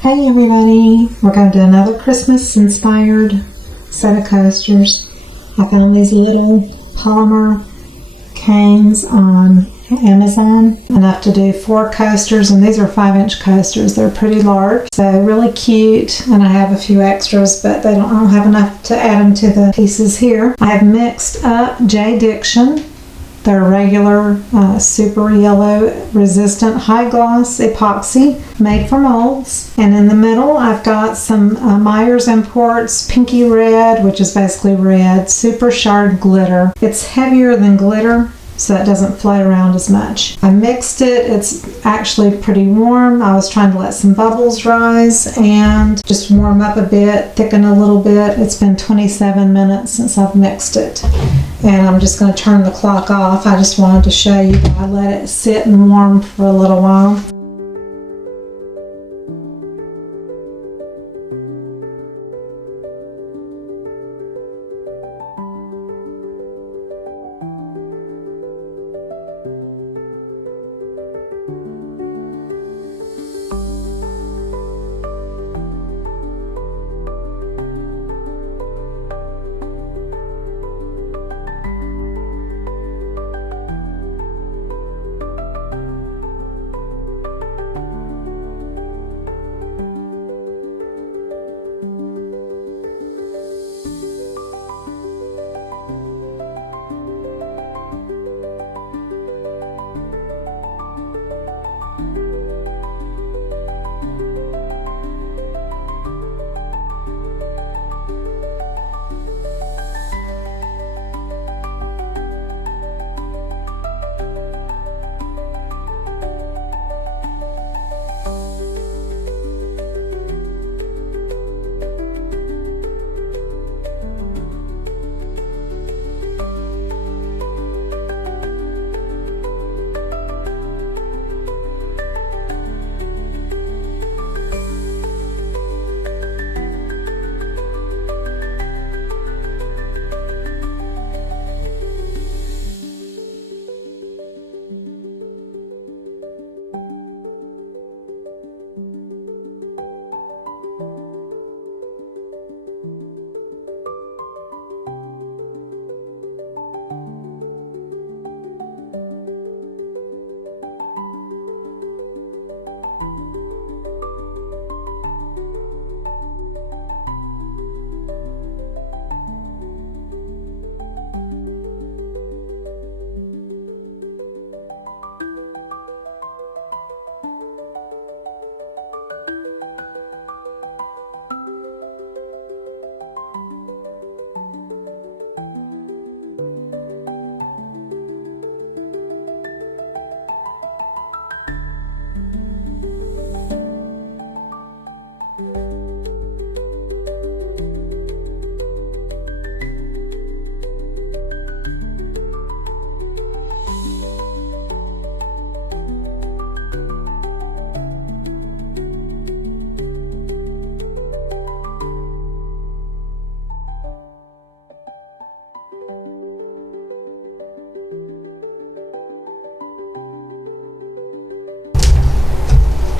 Hey everybody, we're going to do another Christmas inspired set of coasters. I found these little polymer canes on Amazon, enough to do 4 coasters, and these are 5-inch coasters. They're pretty large, so really cute, and I have a few extras, but I don't have enough to add them to the pieces here. I've mixed up J. Diction, their regular super yellow resistant high gloss epoxy made for molds, and in the middle I've got some Myers Imports Pinky Red, which is basically red, super shard glitter. It's heavier than glitter, so it doesn't float around as much. I mixed it. It's actually pretty warm. I was trying to let some bubbles rise and just warm up a bit, thicken a little bit. It's been 27 minutes since I've mixed it, and I'm just going to turn the clock off. I just wanted to show you that I let it sit and warm for a little while.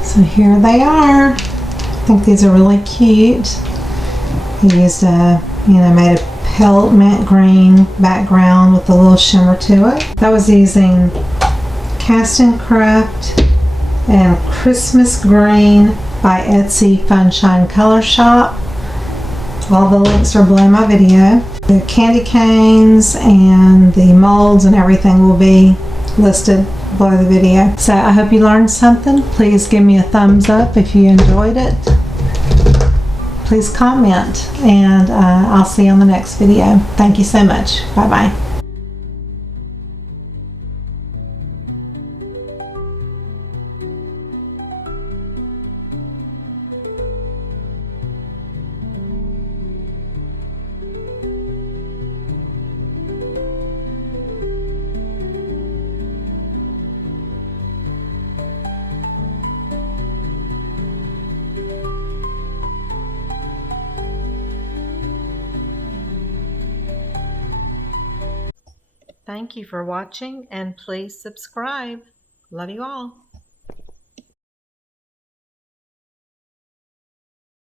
So here they are. I think these are really cute. He used made a pale mint green background with a little shimmer to it. That was using Cast and Craft and Christmas Green by Etsy Funshine Color Shop. All the links are below my video. The candy canes and the molds and everything will be listed below the video. So I hope you learned something. Please give me a thumbs up if you enjoyed it. Please comment, and I'll see you on the next video. Thank you so much. Bye bye. Thank you for watching, and please subscribe. Love you all.